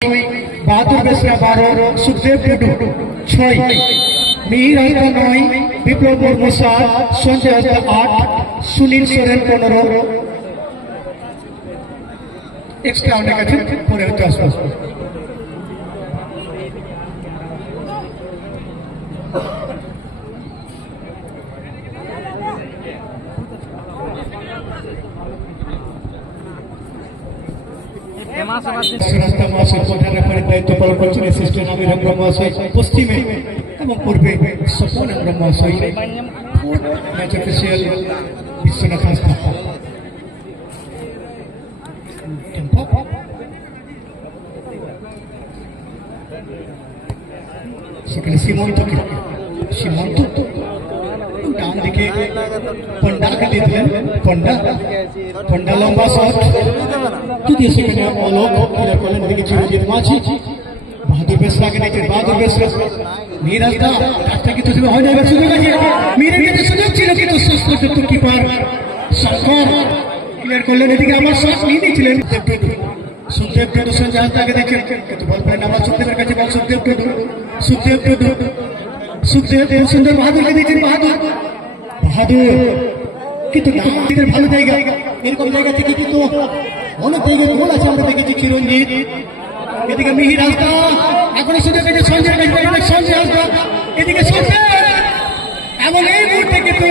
बहादुर बेसरा 12, सुखदेव टुडू 6, मिहिर हस्ता 9, विप्लव मुर्मू 7, संजय हस्ता 8, सुनील सोरेन 15, एक्सट्रा অনেক আছে পরে হতে আসবে। রাস্তা মহাশয় প্রধান রেফারির দায়িত্ব পালন করছেন অ্যাসিস্ট্যান্ট আমির আকরাম মহাশয় পশ্চিমে এবং পূর্বে স্বপন আকরাম মহাশয়, ম্যাচ অফিসিয়াল বিশ্বনাথ হাসদা। সেখানে সীমন্ত ডান দিকে পন্ডাকে দিয়ে দিলেন, পন্ডা লম্বা শট তৃতীয় সেখানে অলোক ক্লিয়ার করলেন। এদিকে চিরঞ্জিত মাঝি বাহাদুর বেসরাকে দেখছেন, বাহাদুর বেসরা মিহির হাসদা একটা কিন্তু হয় না, এবার সুযোগ আছে মিহিরের কাছে সুযোগ ছিল কিন্তু শেষ পর্যন্ত কিপার শঙ্কর ক্লিয়ার করলেন। এদিকে আমার শট নিয়ে নিয়েছিলেন সুখদেব টুডু, সঞ্জয় হাসদাকে দেখছেন কিন্তু বল পায় না, আমরা সুখদেবের কাছে বল সুখদেব টুডু সুখদেব সুন্দর বাহাদুরকে দিয়েছেন, বাহাদুর কিন্তু ভালো জায়গা, এরকম জায়গা থেকে কিন্তু অনেক জায়গায় গোল আছে আমরা দেখেছি চিরঞ্জিত। এদিকে মিহির হাসদা এখনই সুযোগ আছে সঞ্জয়ের কাছে, সঞ্জয় হাসদা এদিকে সঞ্জয় এবং এই মুহূর্তে কিন্তু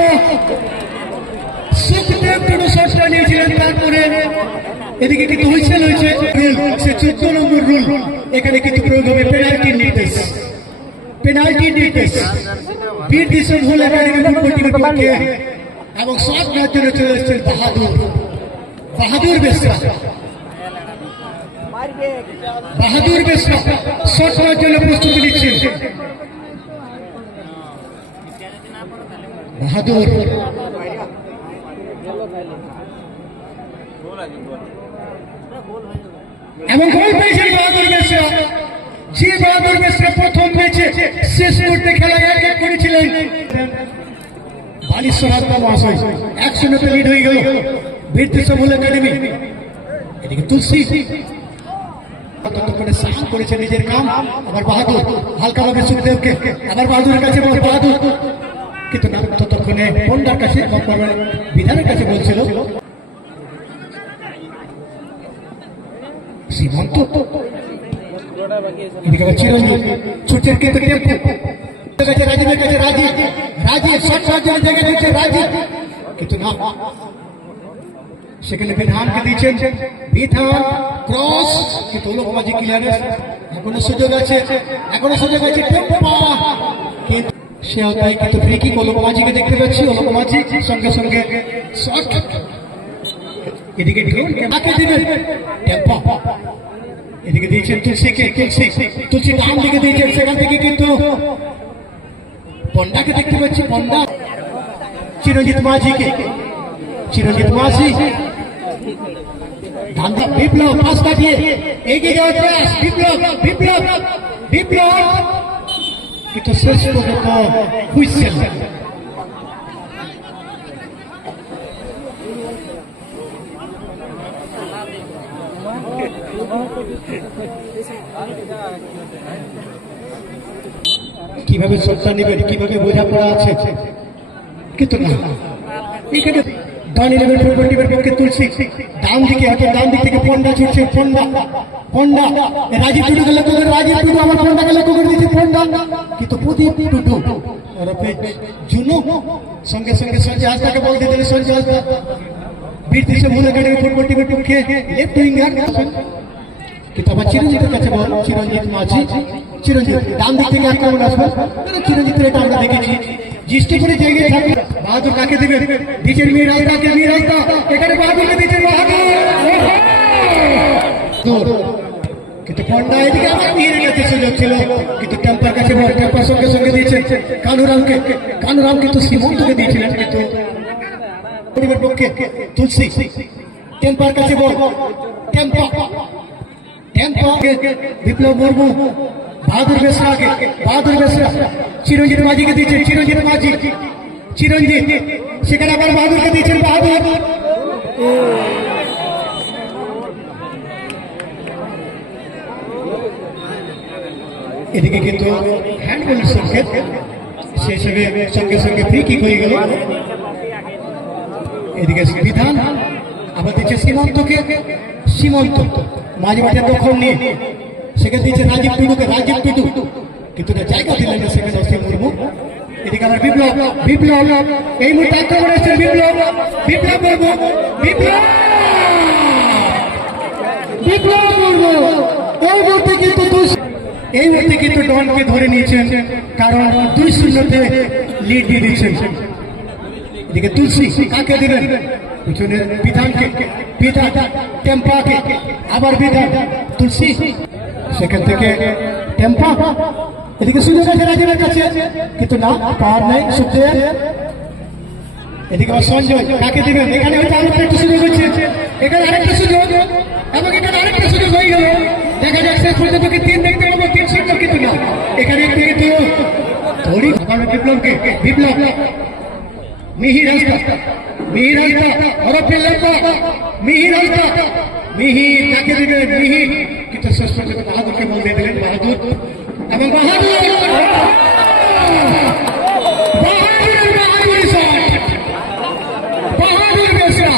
সুখদেব টুডু শটটা নিয়েছিলেন। তারপরে এদিকে কিন্তু হুইসেল হয়েছে, সে 14 নম্বর রুল এখানে কিন্তু প্রয়োগ হবে, পেনাল্টির নির্দেশ বীর দিশন হল একাডেমি এবং শট নেওয়ার জন্য চলে এসেছেন বাহাদুর বেসরা শট নেওয়ার জন্য প্রস্তুতি নিচ্ছেন বাহাদুর। এবং গোল পেয়েছেন বাহাদুর বেসরা, যে বাহাদুর বেসরা প্রথম ম্যাচে শেষ মুহূর্তে খেলা এক করেছিলেন বালিশ্বর হাসদা মহাশয়। 1-0 লিড হয়ে গেল বীর দিশন একাডেমি। এদিকে তুলসী ততক্ষণে সাহস করেছে নিজের কাম, আবার বাহাদুর হালকাভাবে সুখদেবকে, আবার বাহাদুরের কাছে বাহাদুর কিন্তু ততক্ষণে পন্ডার কাছে বিধানের কাছে বলছিল সীমন্ত। এদিকে চিরঞ্জিত ছুটের কিন্তু রাজীবের কাছে রাজীব শট সাহায্যের জায়গায় দিচ্ছে রাজীব কিন্তু না, সেখানে বিধানকে দিচ্ছেন, বিধান ক্রস কিন্তু লোক মাঝি ক্লিয়ারেন্স, এখনো সুযোগ আছে কিন্তু সে তাই কিন্তু ফ্রি কিক লোক মাঝিকে দেখতে পাচ্ছি, লোক মাঝি সঙ্গে সঙ্গে শট এদিকে কাকে দিবেন টেম্পো, এদিকে দিয়েছেন তুলসী ডান দিকে দিয়েছেন, সেখান থেকে কিন্তু পন্ডাকে দেখতে পাচ্ছি, পন্ডা চিরঞ্জিত মাঝি বিপ্লব পাস কাটিয়ে এগিয়ে যাওয়ার প্রয়াস, বিপ্লব কিন্তু শেষ পর্যন্ত হুইসেল। কিভাবে শ্রদ্ধা নেবেন, কিভাবে বোঝাপড়া আছে কিন্তু না, এখানে ডান ইলেভেন ফুটবল টিমের পক্ষে তুলসী ডান দিকে ডান দিক থেকে পন্ডা ছুটছে, পন্ডা রাজীব টুডু গেলে রাজীব টুডু আমার পন্ডাকে লক্ষ্য করে দিচ্ছে, পন্ডা কিন্তু প্রদীপ টুডু জুনু সঙ্গে সঙ্গে সঞ্জয় হাসদাকে বল দিতে সঞ্জয় হাসদা বীর দিশন একাডেমি ফুটবল টিমের পক্ষে লেফট উইঙ্গার কিন্তু আবার চিরঞ্জিতের কাছে বল, চিরঞ্জিত মাঝি ডান দিক থেকে আক্রমণ আসবে, চিরঞ্জিতের এটা আমরা দেখেছি দৃষ্টি করে জায়গায় থাকে। বাহাদুর কাকে দিবেন, দিচ্ছেন মিহির হাসদাকে, এখানে বাহাদুরকে দিচ্ছেন, বাহাদুর কিন্তু পন্ডা এদিকে আবার মিহিরের কাছে সুযোগ ছিল কিন্তু টেম্পার কাছে বল, টেম্পার সঙ্গে সঙ্গে দিয়েছেন কানুরাম কিন্তু সীমন্তকে দিয়েছিলেন কিন্তু পরিবার পক্ষে তুলসী টেম্পার কাছে বল, বিপ্লব মুর্মু বাহাদুর বেসরা চিরঞ্জিত মাঝিকে দিচ্ছেন, চিরঞ্জিত সেখানে আবার বাহাদুরকে দিচ্ছেন, বাহাদুর এদিকে কিন্তু হ্যান্ডবলের সংকেত, সে হিসেবে সঙ্গে সঙ্গে ফ্রি কিক হয়ে গেল। এদিকে বিধান আবার দিচ্ছে সীমন্তকে, সীমন্ত মাঝে মাঝে দখল নিয়ে সেখানে দিচ্ছে রাজীব টুডুকে, রাজীব টুডু কিন্তু জায়গা দিলেন না সেখানে অসীম মুর্মু। এদিকে আবার বিপ্লব, বিপ্লব এই মুহূর্তে আক্রমণ এসেছে, বিপ্লব, বিপ্লব মুর্মু, বিপ্লব, বিপ্লব মুর্মু এই মুহূর্তে কিন্তু ডনকে ধরে নিয়েছেন, কারণ 2-0 লিড দিয়ে দিচ্ছেন। এদিকে তুলসী কাকে দিলেন, পিছনে বিধানকে, বিধান টেম্পাকে, আবার বিধান তুলসী, সেখান থেকে টেম্পা। এদিকে সুযোগ আছে রাজীবের কাছে কিন্তু না, পাওয়ার নেই সুখদেব। এদিকে সঞ্জয় কাকে দিবেন, এখানে হয়তো আরেকটা একটু সুযোগ হচ্ছে, এখানে আরেকটা সুযোগ এবং এখানে আরেকটা সুযোগ হয়ে গেল। দেখা যাক শেষ পর্যন্ত কি 3 দেখতে পাবো, 3-0 কিন্তু না, এখানে একটু ধরি বিপ্লবকে, বিপ্লব মিহির হাসদা, মিহির হাসদা ওরফে লেপা, মিহির হাসদা, মিহির কাকে দিবেন, মিহির কিন্তু শেষ পর্যন্ত বাহাদুরকে বল দিয়ে দিলেন, বাহাদুর এবং বাহাদুর, বাহাদুর বেশা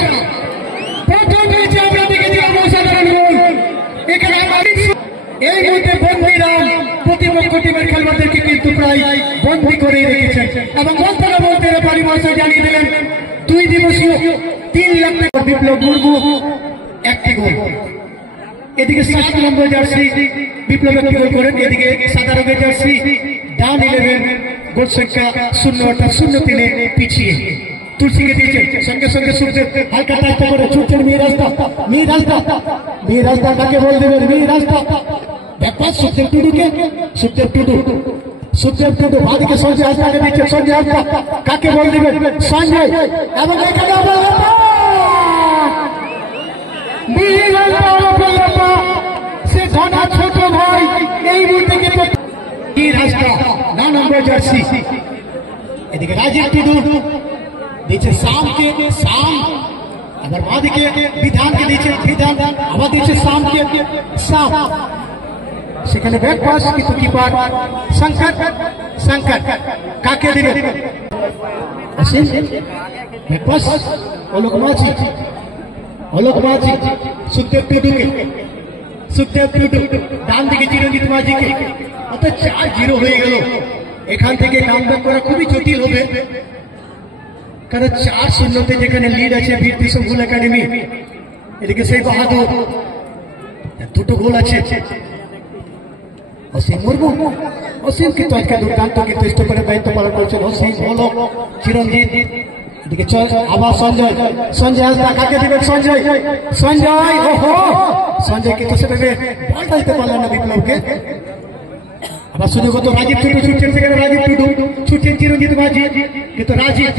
প্রথম হয়েছে, আমরা দেখেছি অসাধারণ গোল। এখানে এই মুহূর্তে বন্দিরাম প্রতিপক্ষ টিমের খেলোয়াড়দেরকে কিন্তু প্রায় বন্দী করে রেখেছেন এবং বলতে রেফারি মহাশয় জানিয়ে দিলেন 2 দিবসীয় 3 লাখ টাকা। বিপ্লব মুর্মু একটি গোল, এদিকে 7 নম্বর জার্সি বিপ্লব একটি গোল করেন, এদিকে সাদা রঙের জার্সি ডান 11 গোল সংখ্যা 0 অর্থাৎ 0-3 পিছিয়ে তুলসীকে দিয়েছেন। সঙ্গে সঙ্গে সুখদেব হালকা টাইট করে ছুটছেন মিহির হাসদা, মিহির হাসদা, মিহির হাসদা কাকে বল দেবেন, মিহির হাসদা ব্যাপার সুখদেব টুডুকে, সুখদেব টুডু, সুখদেব টুডু বাদিকে সঞ্জয় হাসদাকে দিচ্ছেন, সঞ্জয় হাসদা কাকে বল দেবেন, সঞ্জয় এবং এখানে মিহির হাসদা সে ঘনা ছোট ভাই এই মুহূর্তে কিন্তু মিহির হাসদা 9 নম্বর জার্সি। এদিকে রাজীব টুডু দিচ্ছে শামকে, শাম আবার বাদিকে বিধানকে দিচ্ছে, বিধান আবার দিচ্ছে শামকে, শাম সেখানে ব্যাক পাস কিন্তু কিপার শঙ্কর, শঙ্কর কাকে দিলেন, ব্যাক পাস অলোক মাঝি, অলোক মাঝি সুখদেব টুডুকে, সুখদেব টুডু ডান দিকে চিরঞ্জিত মাঝিকে, অর্থাৎ 4-0 হয়ে গেল। এখান থেকে কামব্যাক করা খুবই জটিল হবে, কারণ 4-0 যেখানে লিড আছে বীর বিশ্বভুল একাডেমি। এদিকে সেই বাহাদুর 2টো গোল আছে, অসীম মুর্মু, অসীম কিন্তু আজকে দুর্দান্ত কিন্তু স্টপারের দায়িত্ব পালন করছেন, অসীম হলো চিরঞ্জিত। এদিকে আবার সঞ্জয়, সঞ্জয় হাসদা কাকে দিবেন, সঞ্জয়, সঞ্জয় ওহো সঞ্জয় কিন্তু সেটাকে বলটা দিতে পারলেন না বিপ্লবকে। আবার সুযোগ হতো রাজীব টুডু ছুটছেন, সেখানে রাজীব টুডু ছুটছেন চিরঞ্জিত মাঝি কিন্তু রাজীব,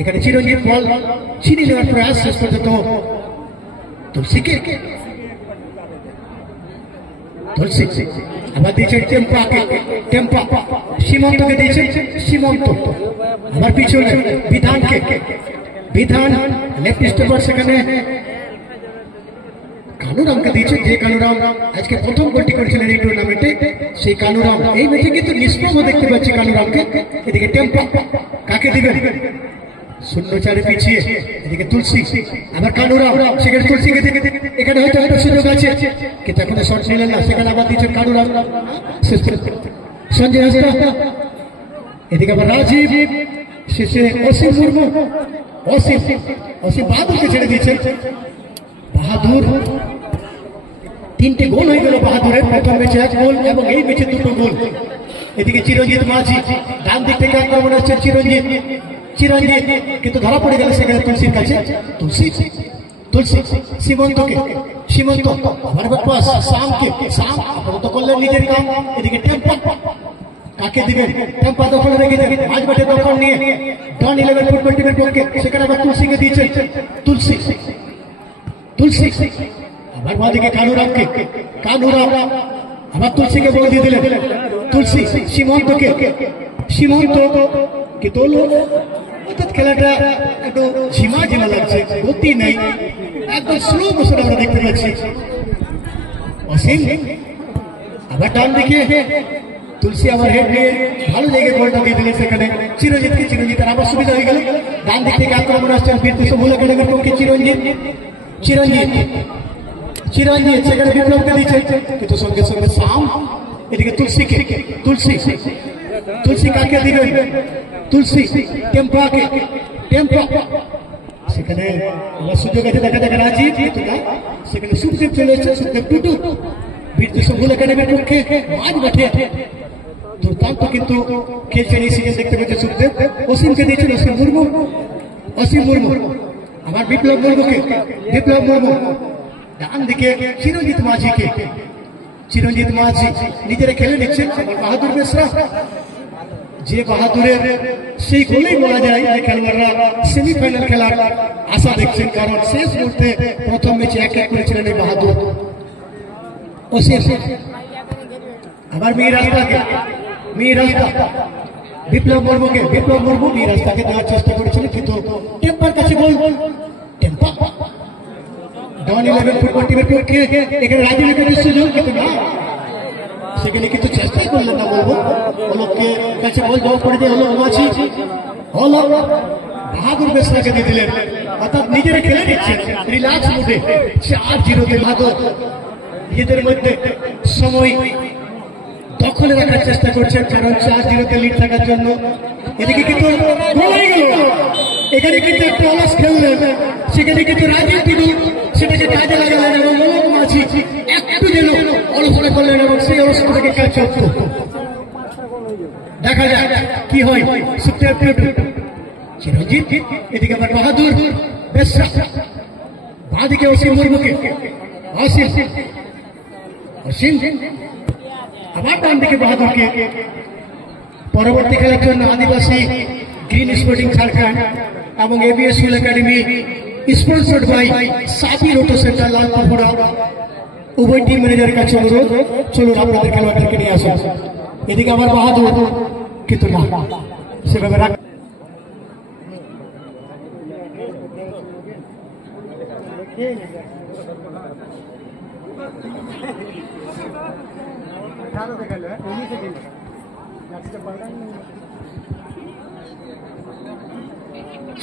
এখানে চিরঞ্জিত বল ছিনিয়ে নেওয়ার প্রয়াস, শেষ পর্যন্ত তুলসীকে, তুলসী আবার দিয়েছেন টেম্পাকে, টেম্পা সীমন্তকে দিয়েছেন, সীমন্ত আবার পিছনে বিধানকে, বিধান লেফট স্টপার সেখানে কানুরামকে দিয়েছেন, যে কানুরাম আজকে প্রথম গোলটি করেছিলেন এই টুর্নামেন্টে, সেই কানুরাম এই ম্যাচে কিন্তু নিষ্প্রভ দেখতে পাচ্ছি কানুরামকে। এদিকে টেম্পা কাকে দিবেন, 0-4 পিছিয়ে, এদিকে তুলসী আবার কানুরাম, সেখানে তুলসীকে দিকে, এখানে হয়তো একটা সুযোগ আছে কিন্তু এখন শর্ট নিলেন না, সেখানে আবার দিচ্ছেন কানুরাম, সঞ্জয় হাসদা, এদিকে আবার রাজীব, শেষে অসীম মুর্মু, অসীম, অসীম বাহাদুরকে ছেড়ে দিচ্ছেন, বাহাদুর 3টে গোল হয়ে গেল বাহাদুরের, প্রথম ম্যাচে 1 গোল এবং এই ম্যাচে 2টো গোল। এদিকে চিরঞ্জিত মাঝি ডান দিক থেকে আক্রমণ হচ্ছে, চিরঞ্জিত, চিরঞ্জিত কিন্তু ধরা পড়ে গেল সেখানে তুলসীর কাছে, তুলসী, তুলসী সীমন্তকে, সীমন্ত আবার পাস শামকে, শাম আপাতত করলেন নিজের কাম। এদিকে টেম্পা কাকে দিবেন, টেম্পা দখলে রেখে দেবেন, আজ মাঠে দখল নিয়ে ডন 11 ফুটবল টিমের পক্ষে, সেখানে আবার তুলসীকে দিয়েছেন, তুলসী, তুলসী আবার বাদিকে কানুরামকে, কানুরাম আবার তুলসীকে বল দিয়ে দিলেন, তুলসী সীমন্তকে, সীমন্ত কি তোলো, অর্থাৎ খেলাটা একটু ঝিমা ঝিমা লাগছে, গতি নেই, একদম স্লো মোশন আমরা দেখতে পাচ্ছি। অসীম আবার ডান দিকে তুলসী আবার হেড নিয়ে ভালো জায়গায় গোলটা দিয়ে দিলেন সেখানে চিরঞ্জিতকে। চিরঞ্জিতের আবার সুবিধা হয়ে গেল। ডান দিক থেকে আক্রমণ আসছেন বীর কুসুমুল একাডেমির পক্ষে চিরঞ্জিত। চিরঞ্জিত চিরঞ্জিত সেখানে বিপ্লবকে দিচ্ছে, কিন্তু সঙ্গে সঙ্গে সাম এদিকে তুলসীকে। তুলসী তুলসী কাকে দিবেন? তুলসী টেম্পাকে। টেম্পা সেখানে সুযোগ আছে, দেখা যাক রাজীব, কিন্তু না সেখানে সুখদেব চলে এসেছে। সুখদেব টুটু বীর কুসুমুল একাডেমির পক্ষে মাঝ মাঠে দুর্দান্ত কিন্তু খেলছেন এই সিরিজ দেখতে পাচ্ছে সুখদেব। অসীমকে দিয়েছেন অসীম মুর্মু। অসীম মুর্মু আমার বিপ্লব মুর্মুকে। বিপ্লব মুর্মু ডান দিকে চিরঞ্জিত মাঝিকে। চিরঞ্জিত মাঝি নিজেরা খেলে নিচ্ছেন। বাহাদুর মিশ্রা, যে বাহাদুরের সেই গোলেই বলা যায় যে খেলোয়াড়রা সেমিফাইনাল খেলার আশা দেখছেন, কারণ শেষ মুহূর্তে প্রথম ম্যাচে 1-1 করেছিলেন এই বাহাদুর। আবার মির রাস্তা বিপ্লব মুর্মুকে। বিপ্লব মুর্মু মির রাস্তাকে দেওয়ার চেষ্টা করেছিলেন, কিন্তু টেম্পার কাছে বল। টেম্পা ডন 11 ফুটবল টিমের পক্ষে এখানে রাজনীতির সুযোগ, কিন্তু না সেখানে কিন্তু চেষ্টাই করলেন না। বলবো ওলোককে কাছে বল জবাব করে দিয়ে হলো মাঝি। হলো বাহাদুর বেসরাকে দিয়ে দিলেন, অর্থাৎ নিজেরা খেলে নিচ্ছেন রিল্যাক্স মুডে। 4-0 বাহাদুর নিজেদের মধ্যে সময় দখলে রাখার চেষ্টা করছেন, কারণ 4-0 লিড থাকার জন্য। এদিকে কিন্তু বলাই গেল, এখানে কিন্তু একটু অলস খেললেন, সেখানে কিন্তু রাজীব টুডু সেটাকে কাজে লাগালেন এবং মোহাম্মদ মাঝি একটু যেন অলসতা করলেন এবং সেই অলসতা থেকে ক্যাচ আউট। দেখা যাক কি হয়। সুখদেব টুডু, চিরঞ্জিত, এদিকে আবার বাহাদুর বেসরা, বাঁদিকে অসীম মুর্মুকে। অসীম অসীম আবার ডান দিকে বাহাদুরকে। পরবর্তী খেলার জন্য আদিবাসী গ্রিন স্পোর্টিং ঝাড়খণ্ড এবং ABS school academy sponsored by Sabi auto centre Lalpura, উভয় টিম ম্যানেজারের কাছে অনুরোধ, চলুন আপনাদের খেলোয়াড়দেরকে নিয়ে আসুন। এদিকে আবার বাহাদুর, কিন্তু না সেভাবে রাখ।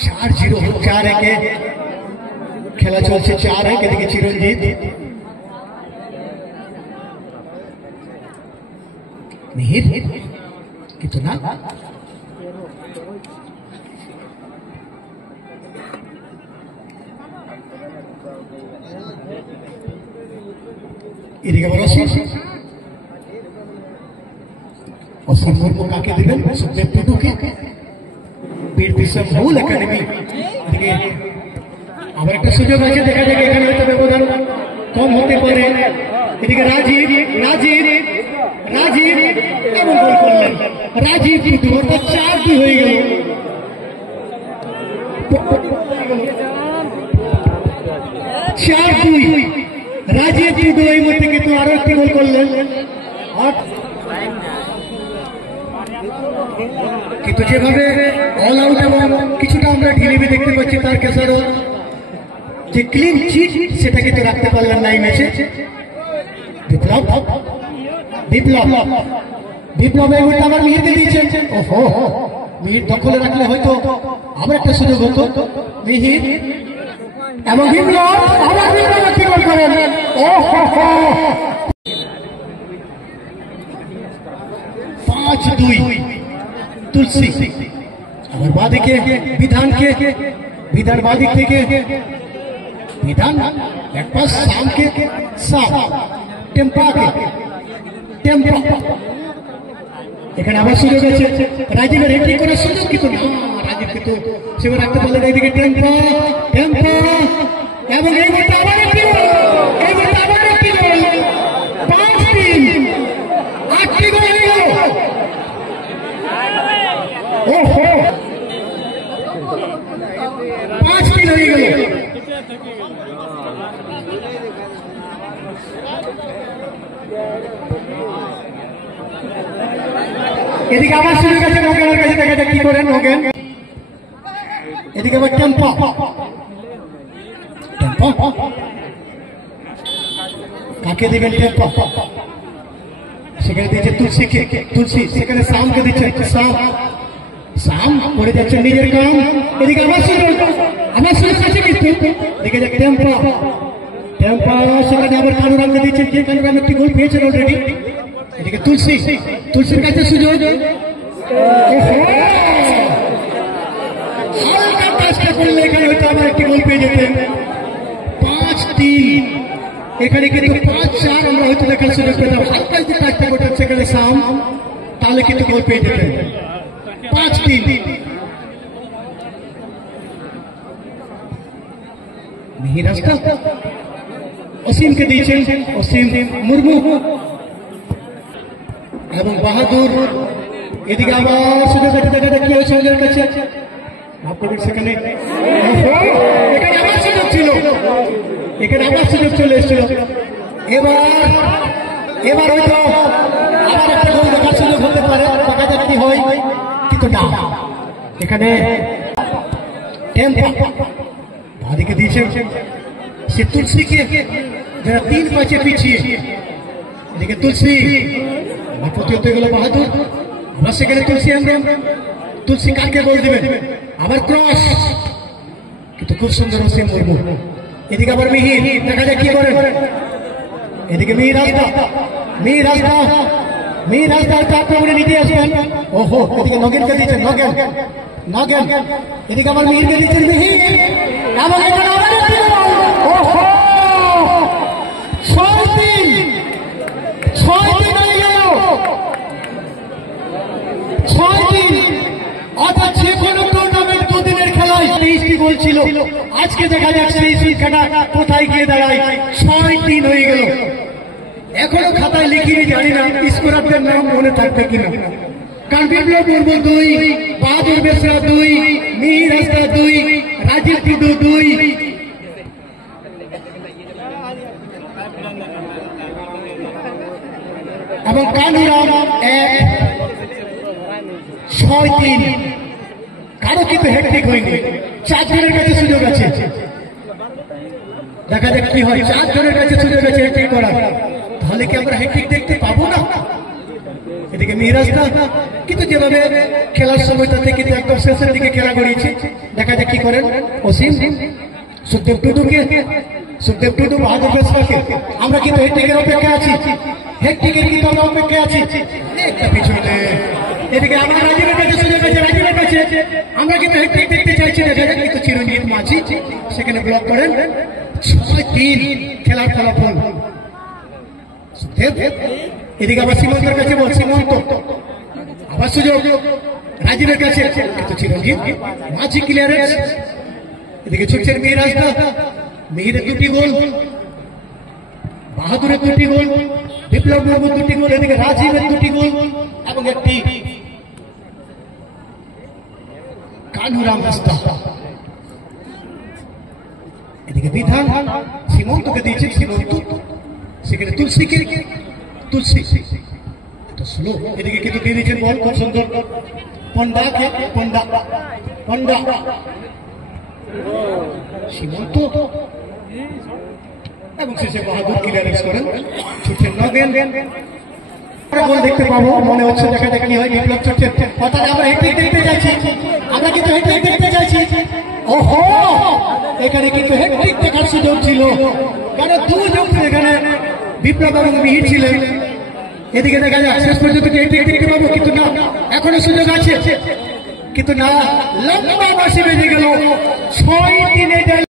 चार 4-1 খেলা চলছে। 4-1 এদিকে চিরঞ্জিত, মিহির, কিন্তু না এদিকে আবার অসীম। অসীম মুর্মু কাকে দিবেন? সুখদেব টুডুকে। বীর কুসুমুল একাডেমি আবার একটা সুযোগ আছে, দেখা যাক এখানে হয়তো ব্যবধান কম হতে পারে। এদিকে রাজীব রাজীব রাজীব এবং গোল করলেন রাজীব টুডু, অর্থাৎ 4-2 হয়ে গেল। 4-2 রাজীব টুডু এই মধ্যে কিন্তু আরো একটি গোল করলেন। কিন্তু যেভাবে অল আউট এবং কিছুটা আমরা ঢিলিবি দেখতে পাচ্ছি তার কেসারও যে ক্লিন চিট সেটা কিন্তু রাখতে পারলেন না এই ম্যাচে। বিপ্লব বিপ্লব বিপ্লব এই মুহূর্তে আবার মিহিরকে দিয়েছেন। ওহো, মিহির দখলে রাখলে হয়তো আবার একটা সুযোগ হতো। মিহির এবং বিপ্লব, আবার বিপ্লব একটি গোল করেন। ওহো, 5-2 তুলসী। আবার বাঁদিকে বিধানকে, বিধান বাঁদিক থেকে বিধান এক পাশ সামকে, সাম টেম্পাকে। টেম্পা এখানে আবার সুযোগ আছে রাজীবের হেড্রিক করার সুযোগ, কিন্তু না রাজীব কিন্তু সেবার রাখতে পারলেন। এইদিকে টেম্পা টেম্পা এবং এই মুহূর্তে আবার একটি গোল। এই মুহূর্তে আবার একটি গোল। 5-3 8টি গোল হয়ে গেল। ওহো, 5-3 হয়ে গেল। এদিকে আবার সুযোগ আছে নোগেনের কাছে, দেখা যাক কি করেন নোগেন। এদিকে আবার টেম্পা কাকে দিবেন? টেম্পা সেখানে দিয়েছে তুলসীকে, তুলসী সেখানে শামকে দিচ্ছে, শাম শাম করে যাচ্ছে নিজের কাম। এদিকে আমার সুযোগ আছে কিন্তু দেখে যাক টেম্পা, টেম্পা সেখানে আবার কানুরামকে দিচ্ছে, যে কানুরাম একটি গোল পেয়েছেন অলরেডি। এদিকে তুলসী, তুলসীর কাছে সুযোগ, হালকা চেষ্টা করলে এখানে হয়তো আবার একটি গোল পেয়ে যেতেন। 5-3 এখানে কিন্তু 5-4 আমরা হয়তো দেখার সুযোগ পেতাম। হালকা যদি চেষ্টা করতেন সেখানে শাম, তাহলে কিন্তু গোল পেয়ে যেতেন। 5-3 মিহিরাস্তা অসীমকে দিয়েছেন, অসীম মুর্মু এবং বাহাদুর। এদিকে আবার সুযোগ দেখা যাক কি হয়েছে ওদের কাছে। সেখানে এখানে আবার সুযোগ ছিল, এখানে আবার সুযোগ চলে এসেছিল। এবার হয়তো আবার একটা গোল দেখার সুযোগ হতে পারে, দেখা যাক কি হয়। কিন্তু না, এখানে বাদিকে দিয়েছেন সে তুলসীকে, যারা 3 ম্যাচে পিছিয়ে। এদিকে তুলসী প্রতি হতে গেল বাহাদুর, আবার সেখানে তুলসী আমরা, তুলসী কাকে গোল দেবেন, আবার ক্রস, কিন্তু খুব সুন্দর অসীম মুর্মু। এদিকে আবার মিহির, দেখা যায় কি করেন। এদিকে মিহির রাস্তা আক্রমণে নিতে আসবেন। ওহো, এদিকে নগেনকে দিচ্ছেন, নগেন এদিকে আবার মিহিরকে দিচ্ছেন, মিহির এবং এখানে আবার একটি গোল। ওহো, 6-3 হয়ে গেল, 6-3। অর্থাৎ যে কোনো টুর্নামেন্ট দুদিনের খেলায় 23টি গোল ছিল, আজকে দেখা যাচ্ছে এই সংখ্যাটা কোথায় গিয়ে দাঁড়ায়, 6-3 হয়ে গেল। এখনো খাতায় লিখিনি, জানি না স্কোরারদের নাম মনে থাকবে কিনা। কারণ বিপ্লব মুর্মু 2, বাহাদুর বেসরা 2, মিহির হাসদা 2, রাজীব টুডু 2, এবং কানুরাম 1। 6-3। কারো কিন্তু হ্যাট্রিক হয়নি, 4 জনের কাছে সুযোগ আছে। দেখা যাক কি হয়, 4 জনের কাছে সুযোগ আছে হ্যাট্রিক করার, তাহলে কি আমরা হ্যাট্রিক দেখতে পাবো না? এদিকে মিহিরাজদা কিন্তু যেভাবে খেলার সময়টা থেকে একদম শেষের দিকে খেলা গড়িয়েছে, দেখা যাক কি করেন। অসীম সুখদেব টুডু বাহাদুর বেসরাকে, আমরা কিন্তু হ্যাট্রিকের অপেক্ষা আছি, হ্যাট্রিকের কিন্তু আমরা অপেক্ষায় আছি। একটা পিছনে এদিকে আমরা রাজীবের কাছে সুযোগ আছে, রাজীবের কাছে আমরা কিন্তু হ্যাট্রিক দেখতে চাইছি, দেখা যাক কিন্তু চিরঞ্জিত মাঝি সেখানে ব্লক করেন। 6-3 খেলার ফলাফল। এদিকে আবার সীমন্তের কাছে বল, সীমন্ত আবার সুযোগ রাজীবের কাছে, কিন্তু চিরঞ্জিত মাঝি ক্লিয়ারেন্স। এদিকে ছুটছেন মিহিরাজদা, মিহিরের 2টি গোল, বাহাদুরের 2টি গোল, বিপ্লব মুর্মুর 2টি গোল, এদিকে রাজীবের 2টি গোল এবং একটি কানুরাম হাসদা। এদিকে বিধান সীমন্তকে দিয়েছে, সীমন্ত সেখানে তুলসী এটা স্লো। এদিকে কিন্তু দিয়ে দিয়েছেন বল, খুব সুন্দর পন্ডাকে, পন্ডা সীমন্ত এবং শেষে বাহাদুর ক্লিয়ারেন্স করেন। ছুটছেন নগেন, গোল দেখতে পাবো মনে হচ্ছে, দেখা যাক কি হয়। বিপ্লব ছুটছেন, অর্থাৎ আমরা হ্যাট্রিক দেখতে চাইছি, আমরা কিন্তু হ্যাট্রিক দেখতে চাইছি। ওহো, এখানে কিন্তু হ্যাট্রিক দেখার সুযোগ ছিল, কারণ 2 জন এখানে বিপ্লব এবং মিহির ছিলেন। এদিকে দেখা যাক শেষ পর্যন্ত হ্যাট্রিক দেখতে পাবো, কিন্তু না, এখনো সুযোগ আছে, কিন্তু না, লম্বা বাঁশি বেজে গেল। 6-3